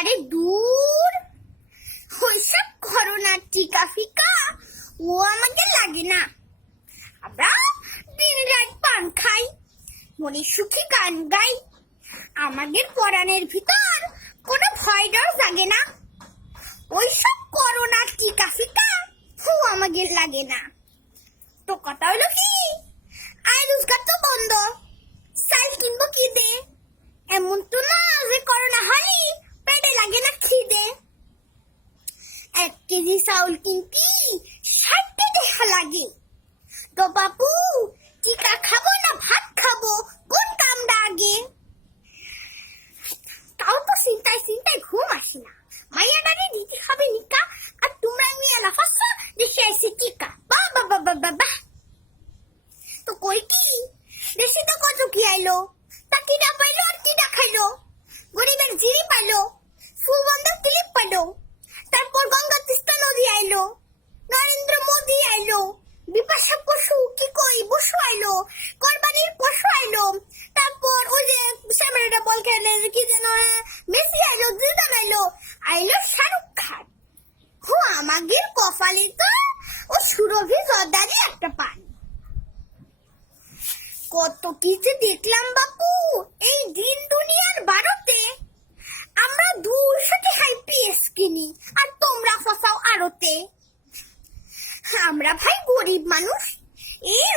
আরে দূর? ওইসব করোনার টিকা ফিকা ও আমাকে লাগে না। আমরা দিন রাত পান খাই মনে সুখী গান গাই। আমাদের পরাণের ভিতর কোনো ভয় ডর জাগে না ওইসব করোনা টিকা ফিকা ও আমাদের লাগে না তো কথা হলো কি আয় রোজগার তো বন্ধ চাল কিনবো কি দে এমন তো না যে করোনা হলি পেটে লাগে না খিদে এক চাউল কিনতি দেখা লাগে। তো বাপু টিকা খাব না ভাত খাব কোন কামটা আগে তাও তো চিন্তায় চিন্তায় ঘুম আসি না মাইয়াটারে দিতে হবে নিকা আর তোমরা নিয়ে লাফাচ্ছ দেশে এসে টিকা বা বা বা বা বা বা তো কই কি দেশে তো কত কি আইলো তা কিনা পাইলো আর কিনা খাইলো গরিবের জিরি পাইলো সুবন্ধক ক্লিপ পাইলো তারপর গঙ্গা তিস্তা নদী আইলো নরেন্দ্র মোদী আইলো বিপাশা পশু কি কই বসু আইলো কোরবানির পশু আইলো। তারপর ওই যে শ্যামেরটা বল খেলে কি যেন হ্যাঁ, মেসি আইলো জিদান আইলো। আইলো শাহরুখ খান। হো আমাদের কপালে তো ও সুরভি জর্দারি একটা পান। কত কিছু দেখলাম বাপু এই দিন দুনিয়ার ভারতে আমরা দুশোটি হাই পিএস কিনি আর তোমরা ফসাও আরতে। আমরা ভাই গরিব মানুষ এই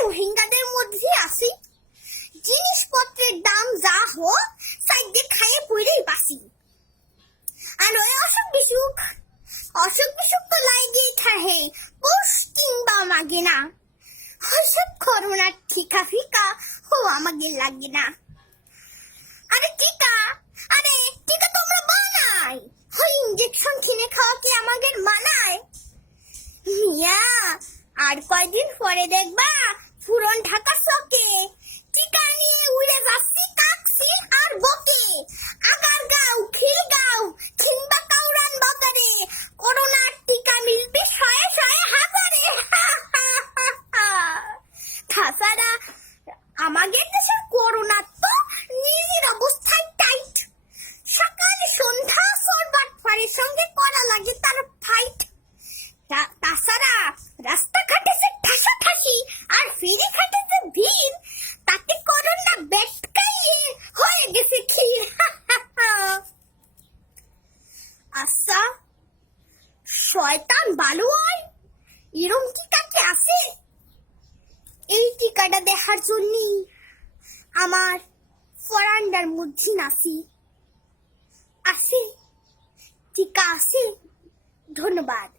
মাগে না। ওইসব করোনার ঠিকা ফিকা। ও আমাকে লাগে না। আরে টিকা আরে টিকা তোমরা বানাই। ওই ইঞ্জেকশন কিনে খাওয়া কি আমাদের মানায়? মিয়া আর কয়দিন পরে দেখবা, পুরন ঢাকা চকে আমাদের দেশের করোনা তো নিজের অবস্থায় টাইট সকাল, সন্ধ্যা সরবাট ফারের সঙ্গে করা লাগে তার ফাইট তাছাড়া রাস্তাঘাটে যে ঠাসাঠাসি আর ফেরি ঘাটে যে ভিড়, তাতে করোনা বেটকাইয়ে হয়ে গেছে ক্ষীর আচ্ছা শয়তান বালু এরম কি আছে? এই টিকাটা দেখার জন্যই আমার ফরান্ডার মধ্যে নাসি আছে টিকা আছে। ধন্যবাদ।